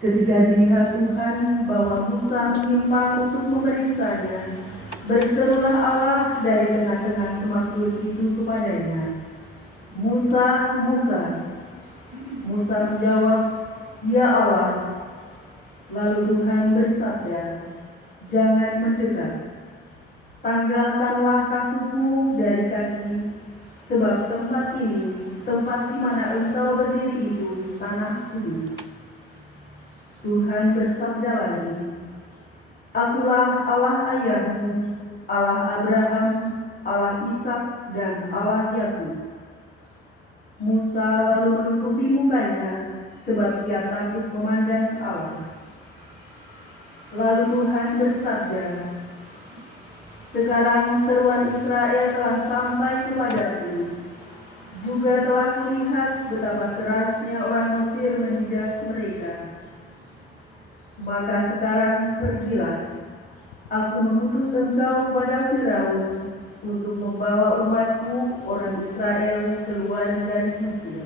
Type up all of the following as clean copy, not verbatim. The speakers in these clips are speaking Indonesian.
Ketika dilihat Tuhan bahwa Musa menyimpang untuk memeriksanya, berserulah Allah dari tengah-tengah semak itu kepadanya, "Musa, Musa." Musa menjawab, "Ya Allah." Lalu Tuhan bersabda, "Jangan mendekat. Tanggalkanlah kasutmu dari kaki, sebab tempat ini, tempat di mana engkau berdiri itu, tanah kudus." Tuhan bersabda lagi, "Akulah Allah ayahmu, Allah Abraham, Allah Ishak, dan Allah Yakub." Musa lalu menutupi mukanya, sebab ia takut memandang Allah. Lalu Tuhan bersabda, "Sekarang seruan Israel telah sampai kepadaku. Juga telah kulihat betapa kerasnya orang Mesir menindas mereka. Maka sekarang pergilah, aku mengutus engkau kepada Firaun untuk membawa umatku orang Israel keluar dari Mesir."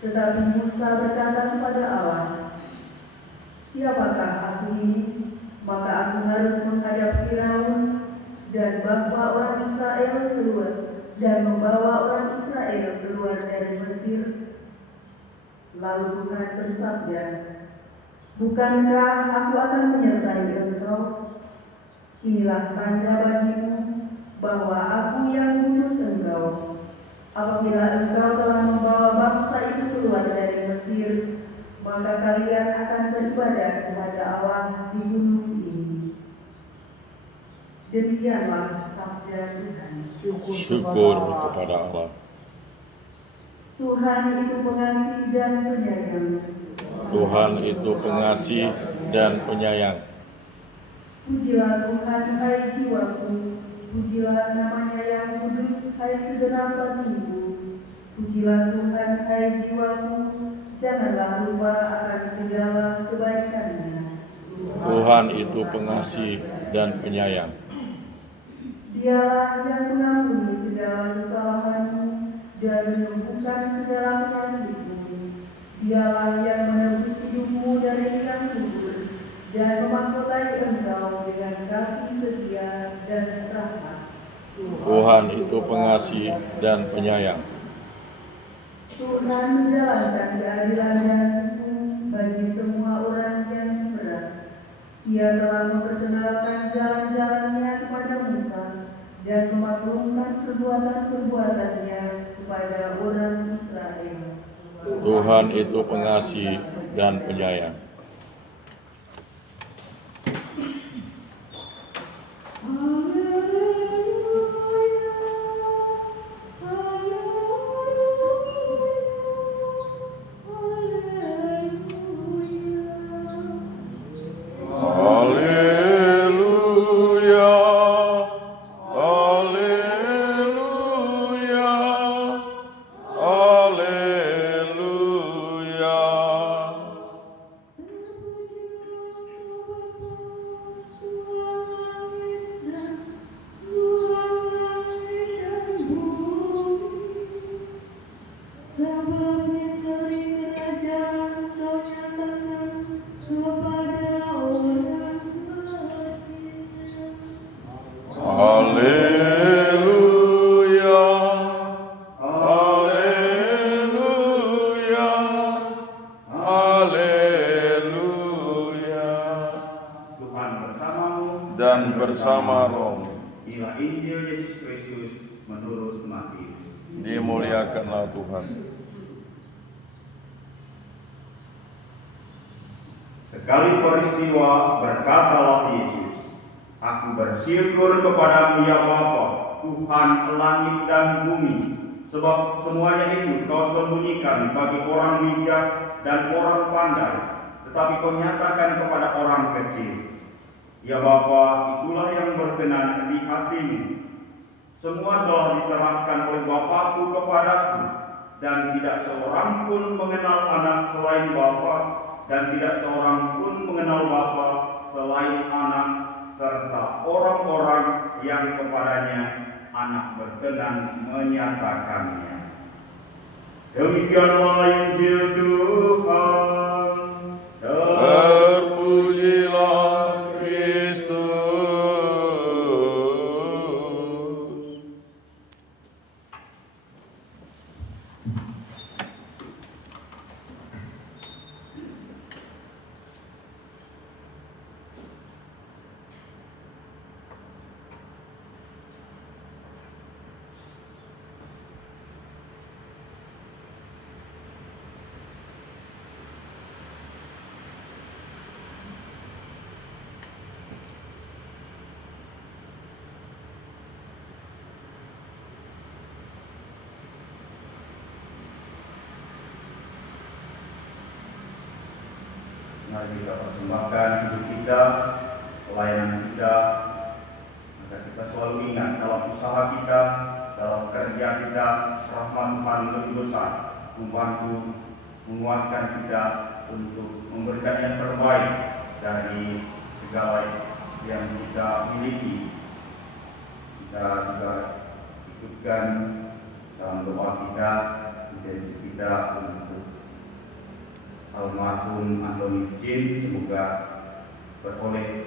Tetapi Musa berkata kepada Allah, "Siapakah aku ini? Maka aku harus menghadap Firaun dan membawa orang Israel keluar dari Mesir." Lalu Tuhan bersabda, "Bukankah aku akan menyertai engkau? Inilah tanda bagimu bahwa aku yang mengutus engkau. Apabila engkau telah membawa bangsa itu keluar dari Mesir, maka kalian akan beribadah kepada Allah di gunung ini." Demikianlah sabda Tuhan. Syukur kepada Allah. Tuhan itu pengasih dan penyayang. Tuhan itu pengasih dan penyayang. Pujilah Tuhan, hai jiwaku. Pujilah namanya yang kudus, hai segenap batinku. Pujilah Tuhan, hai jiwaku. Janganlah lupa akan segala kebaikannya. Tuhan itu pengasih dan penyayang. Dialah yang mengampuni segala kesalahanmu dan menyembuhkan segala penyakitmu. Dialah yang menebus hidupmu dari yang kubur dan memahkotai engkau dengan kasih setia dan rahmat. Tuhan itu pengasih dan penyayang. Tuhan menjalankan keadilannya bagi semua orang yang beras. Ia telah memperkenalkan jalan-jalannya kepada Musa dan memaklumkan perbuatan-perbuatannya kepada orang Israel. Tuhan itu pengasih dan penyayang. Dan bersama rohmu. Inilah Injil Yesus Kristus menurut Matius. Dimuliakanlah Tuhan. Sekali peristiwa berkatalah Yesus, "Aku bersyukur kepadamu ya Bapa, Tuhan langit dan bumi, sebab semuanya itu kau sembunyikan bagi orang bijak dan orang pandai, tetapi kau nyatakan kepada orang kecil. Ya Bapa, itulah yang berkenan di hatimu. Semua telah diserahkan oleh Bapakku kepadaku, dan tidak seorang pun mengenal anak selain Bapa, dan tidak seorang pun mengenal Bapa selain anak, serta orang-orang yang kepadanya anak berkenan menyatakannya." Demikianlah Injil Tuhan. Mari kita persembahkan hidup kita, pelayanan kita, agar kita selalu ingat dalam usaha kita, dalam kerja kita, rahmat Tuhan lebih besar, membantu, menguatkan kita untuk memberikan yang terbaik dari segala yang kita miliki. Kita juga ikutkan dalam doa kita, intensi kita untuk almarhum Antoni Jin, semoga beroleh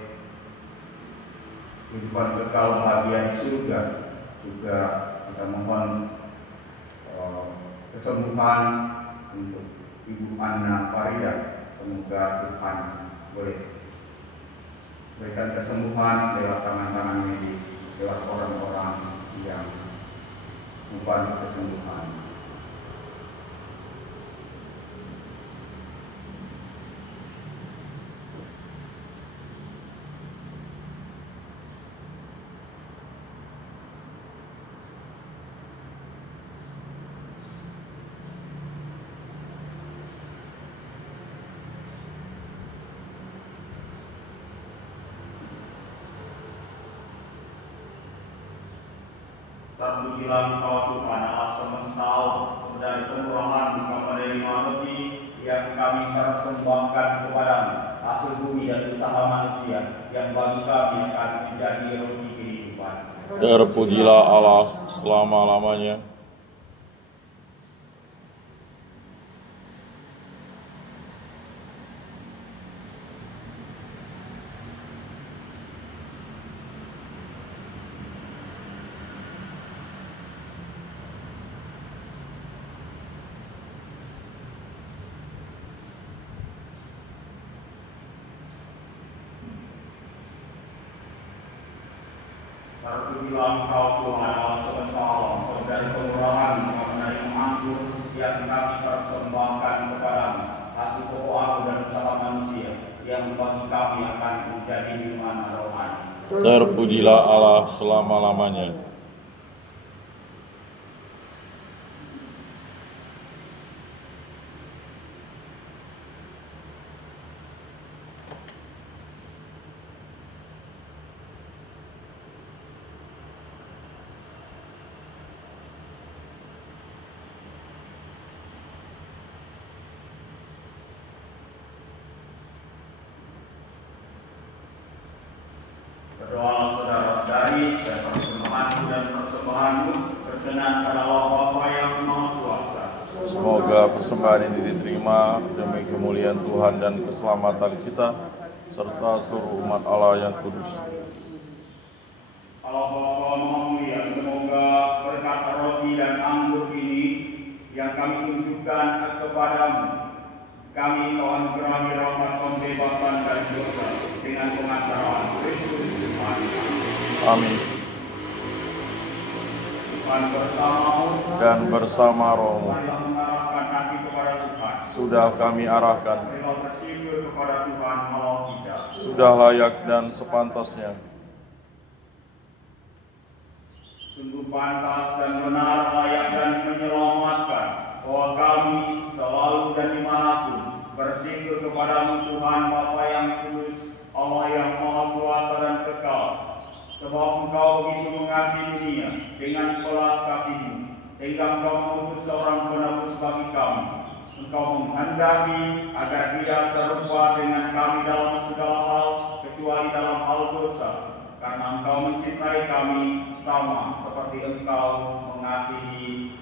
kehidupan kekal bahagia di surga. Juga kita mohon kesembuhan untuk Ibu Anna Farida, semoga Tuhan boleh berikan kesembuhan lewat tangan-tangan medis, lewat orang-orang yang membantu kesembuhan. Terpujilah Engkau Tuhan Allah semesta alam, dari kemurahan Engkau menerima roti yang kami persembahkan kepadamu, hasil bumi dan usaha manusia yang bagi kami akan menjadi roti kehidupan. Terpujilah Allah selama-lamanya. Terpujilah Engkau Tuhan Allah semesta alam, dari kemurahan Engkau menerima anggur yang kami persembahkan kepadamu, hasil pokok aku dan usaha manusia yang bagi kami akan menjadi minuman rohani. Terpujilah Allah selama-lamanya. Berdoalah saudara-saudari, dan persembahanmu dan persembahanmu berkenan pada Allah Bapa yang Maha Kuasa. Semoga persembahan ini diterima demi kemuliaan Tuhan dan keselamatan kita, serta seluruh umat Allah yang kudus. Allah Bapa Maha Mulia, semoga berkat roti dan anggur ini yang kami tunjukkan kepadamu, kami kau anugerahi rahmat pembebasan dari dosa dengan pengantaran Kristus Tuhan. Amin. Tuhan bersamamu Dan bersama rohmu, marilah mengarahkan hati kepada Tuhan. sudah kami arahkan, Marilah bersyukur kepada Tuhan Allah kita. sudah layak dan sepantasnya. Sungguh pantas dan benar, layak dan menyelamatkan, bahwa kami selalu dan dimanapun bersyukur kepadamu Tuhan Bapa yang kudus, Allah yang Maha Kuasa dan kekal. Sebab Engkau begitu mengasihi dunia dengan belas kasih-Mu, sehingga Engkau mengutus seorang penebus bagi kami. Engkau menghendaki agar Dia serupa dengan kami dalam segala hal, kecuali dalam hal dosa. Karena Engkau mencintai kami sama seperti Engkau mengasihi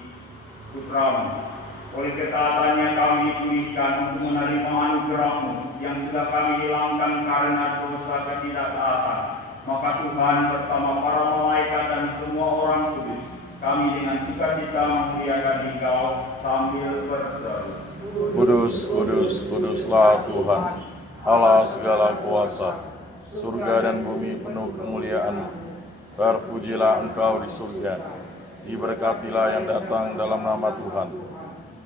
Putra-Mu. Oleh ketaatannya kami dipulihkan untuk menerima anugerah-Mu yang sudah kami hilangkan karena dosa ketidaktaatan. Maka Tuhan bersama para malaikat dan semua orang kudus, kami dengan sukacita memuliakan Engkau sambil berseru. Kudus, kudus, kuduslah Tuhan, Allah segala kuasa. Surga dan bumi penuh kemuliaan. Terpujilah Engkau di surga. Diberkatilah yang datang dalam nama Tuhan.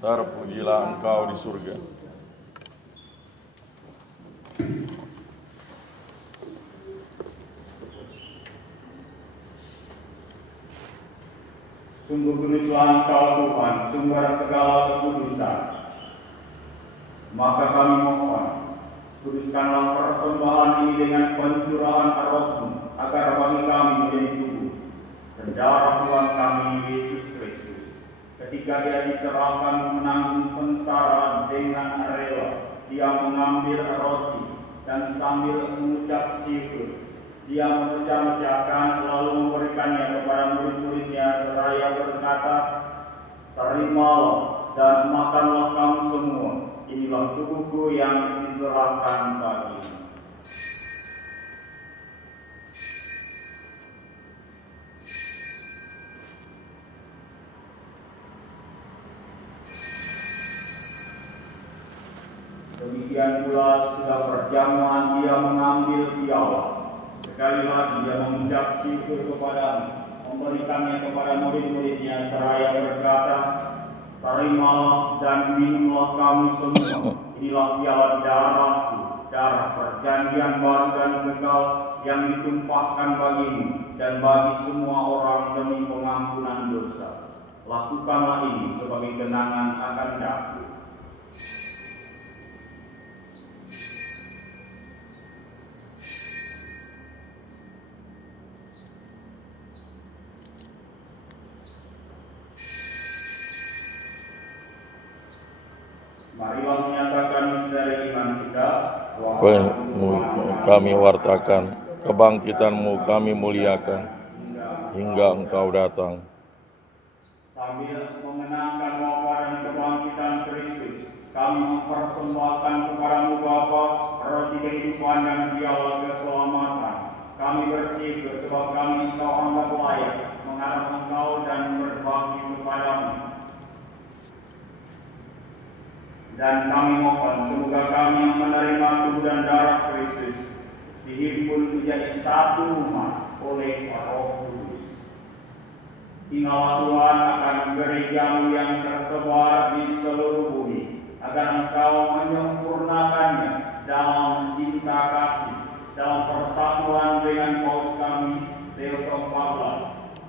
Terpujilah Engkau di surga. Sungguh kuduslah Engkau Tuhan, sumber segala kekudusan. Maka kami mohon, Kuduskanlah persembahan ini dengan pencurahan Roh-Mu, agar bagi kami menjadi tubuh dan darah Tuhan kami Yesus Kristus. Ketika Dia diserahkan menanggung sengsara dengan rela, Dia mengambil roti dan sambil mengucap syukur, Dia memecah-mecahkan lalu memberikannya kepada murid-muridnya seraya berkata, "Terimalah dan makanlah kamu semua. Inilah tubuhku yang diserahkan bagimu." Demikian pula sesudah perjamuan Dia mengambil piala. Sekali lagi Dia mengucap syukur kepada-Mu, memberikannya kepada murid-muridnya seraya berkata, "Terimalah dan minumlah kamu semua. Inilah piala darah-Ku, darah perjanjian baru dan kekal yang ditumpahkan bagimu dan bagi semua orang demi pengampunan dosa. Lakukanlah ini sebagai kenangan akan Aku." Marilah menyatakan misteri iman kita. Kami wartakan, kebangkitan-Mu kami muliakan, hingga Engkau datang. Sambil mengenangkan wafat dan kebangkitan Kristus, kami mempersembahkan kepada-Mu Bapa roti kehidupan dan piala keselamatan. Kami bersyukur sebab kami Engkau anggap layak menghadap Engkau dan berbakti kepada-Mu. Dan kami mohon semoga kami yang menerima tubuh dan darah Kristus dihimpun menjadi satu umat oleh Roh Kudus. Ingatlah Tuhan akan gereja-Mu yang tersebar di seluruh bumi, agar Engkau menyempurnakannya dalam cinta kasih, dalam persatuan dengan Paus kami Leo ke-14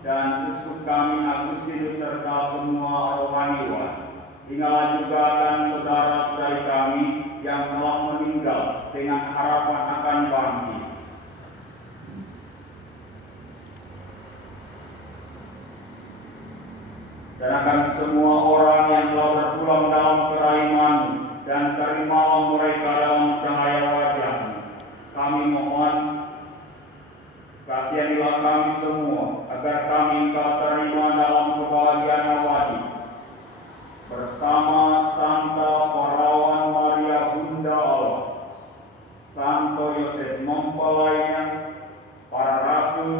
dan uskup kami Agustinus serta semua rohaniwan. Ingatlah juga akan saudara-saudari kami yang telah meninggal dengan harapan akan bangkit. Dan akan semua orang yang telah berpulang dalam keraiman-Mu, dan terimalah mereka dalam cahaya wajah-Mu. Kami mohon, kasihanilah kami semua, agar kami Engkau terima dalam kebahagiaan abadi. Bersama Santa Perawan Maria Bunda Allah, Santo Yosef mempelainya, para rasul,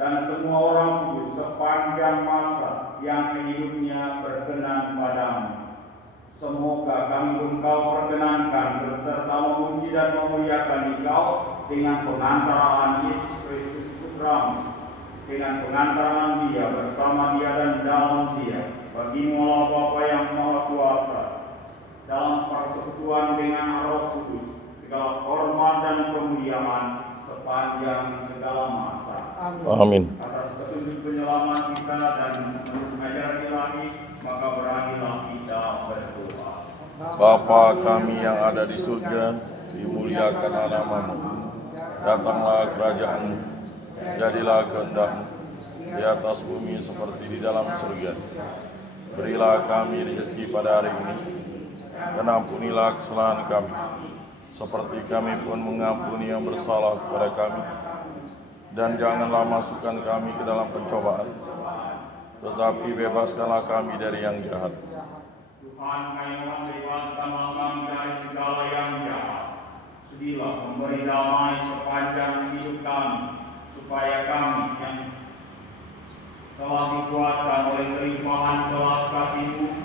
dan semua orang kudus sepanjang masa yang hidupnya berkenan padamu. Semoga kami Engkau perkenankan berserta memuji dan memuliakan Engkau dengan pengantaraan Yesus Kristus Putra-Mu, dengan pengantaran Dia, bersama Dia dan dalam Dia. Bagi-Mu Allah Bapa yang Maha Kuasa, dalam persekutuan dengan Roh Kudus, segala hormat dan kemuliaan sepanjang segala masa. Amin. Atas petunjuk penyelamat kita dan menurut ajaran ilahi, maka beranilah kita berdoa. Bapa kami yang ada di surga, dimuliakanlah nama-Mu. Datanglah kerajaan-Mu, jadilah kehendak-Mu di atas bumi seperti di dalam surga. Berilah kami rezeki pada hari ini, dan ampunilah kesalahan kami, seperti kami pun mengampuni yang bersalah kepada kami. Dan janganlah masukkan kami ke dalam pencobaan, tetapi bebaskanlah kami dari yang jahat. Tuhan, kami mohon bebaskanlah kami dari segala yang jahat. Sudilah memberi damai sepanjang hidup kami, supaya kami yang telah dikuatkan oleh kelimpahan belas kasih-Mu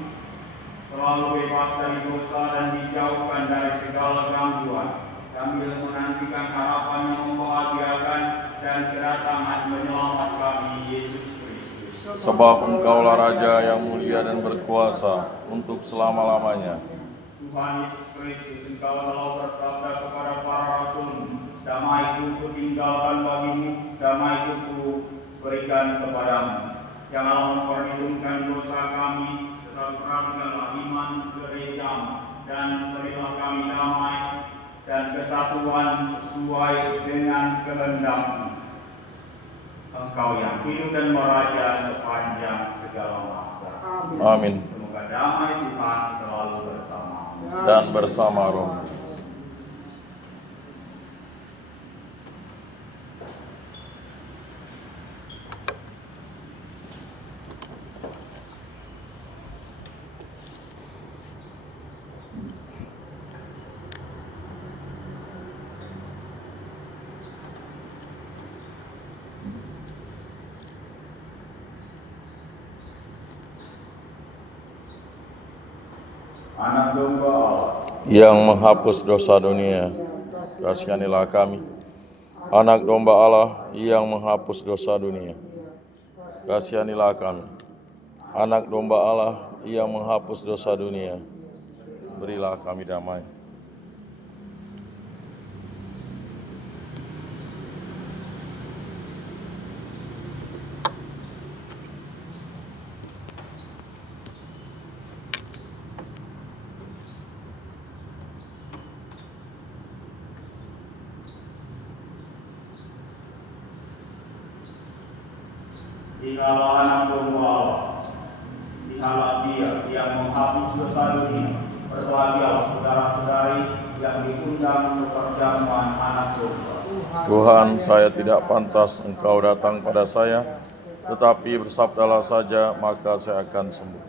selalu bebas dari dosa dan dijauhkan dari segala gangguan, sambil menantikan harapan yang membahagiakan dan kedatangan penyelamat kami Yesus Kristus. Sebab Engkaulah Raja yang mulia dan berkuasa untuk selama-lamanya. Tuhan Yesus Kristus, Engkau telah bersabda kepada para rasul-Mu, "Damai-Ku kutinggalkan bagimu, damai-Ku kuberikan kepadamu. Janganlah memperhitungkan dosa kami, tetapi perhatikanlah iman gereja-Mu, dan berilah kami damai dan kesatuan Tuhan sesuai dengan kehendak-Mu. Engkau yang hidup dan meraja sepanjang segala masa. Amin. Semoga damai Tuhan selalu bersama Dan bersama roh. Anak domba Allah, Yang menghapus dosa dunia, kasihanilah kami. Anak domba Allah yang menghapus dosa dunia, kasihanilah kami. Anak domba Allah yang menghapus dosa dunia, berilah kami damai. Dikalah anak domba Allah, dikalah Dia yang menghapus dosa dunia. Berbahagialah saudara-saudari yang diundang untuk perjamuan anak domba. Tuhan, saya tidak pantas Engkau datang pada saya, tetapi bersabdalah saja, maka saya akan sembuh.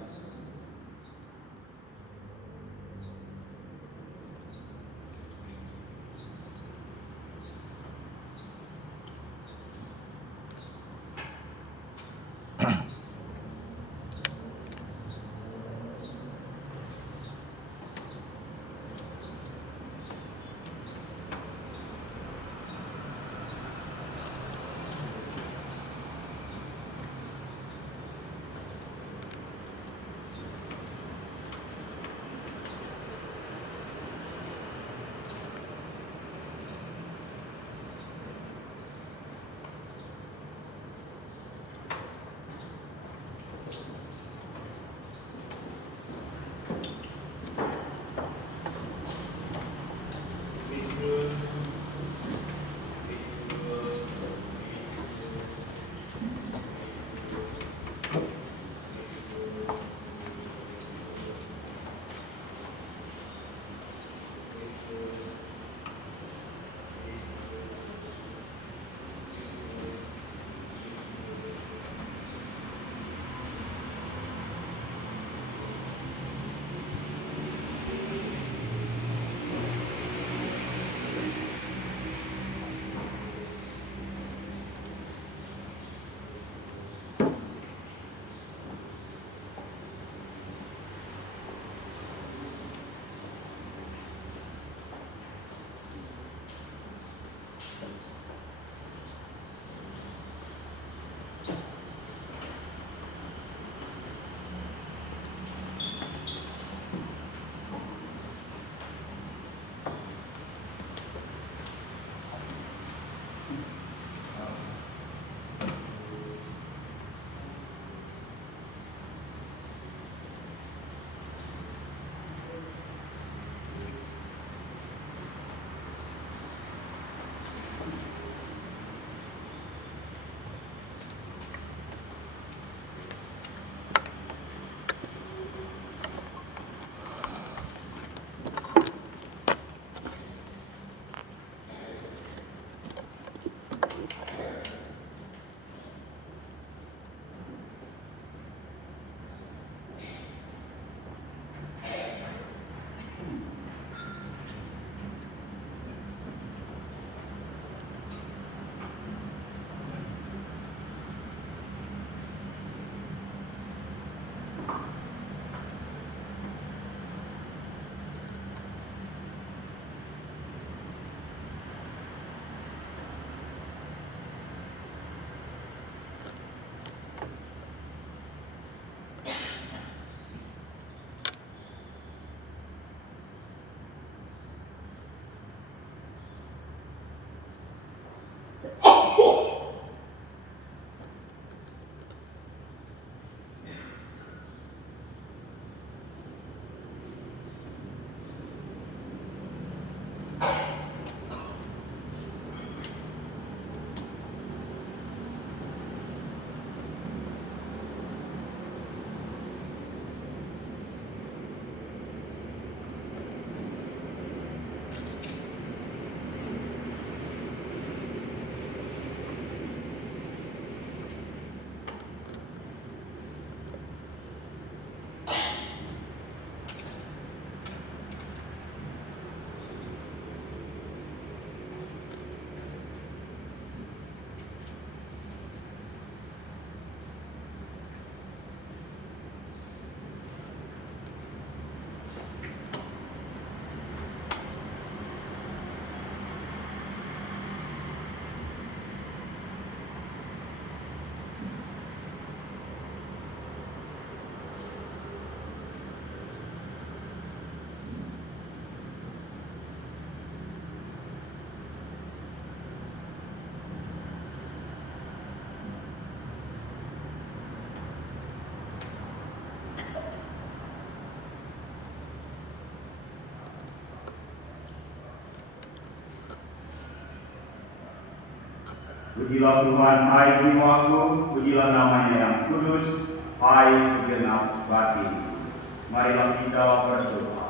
Pujilah Tuhan, hai jiwaku, pujilah namanya yang kudus, hai segenap batin. Marilah kita berdoa.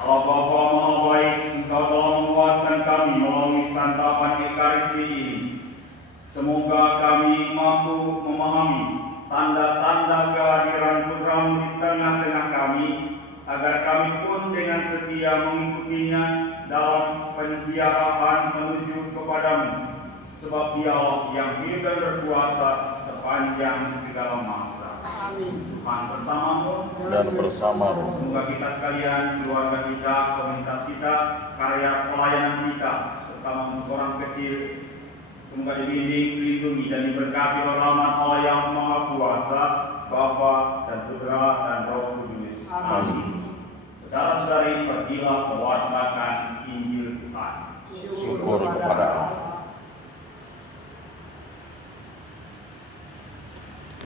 Allah Bapa Maha Baik, Engkau telah menguatkan kami melalui santapan Ekaristi ini. Semoga kami mampu memahami tanda-tanda kehadiran Putra-Mu di tengah-tengah kami, agar kami pun dengan setia mengikutinya dalam penziarahan menuju kepadamu. Sebab Dialah yang hidup dan berkuasa sepanjang segala masa. Amin. Tuhan bersamamu dan bersamamu. Semoga kita sekalian, keluarga kita, komunitas kita, karya pelayanan kita, terutama untuk orang kecil, semoga dibimbing, dilindungi, dan diberkati oleh rahmat Allah yang Maha Kuasa, Bapa dan Putra dan Roh Kudus. Amin. Saudara-saudari, pergilah mewartakan Injil Tuhan. Syukur kepada Allah.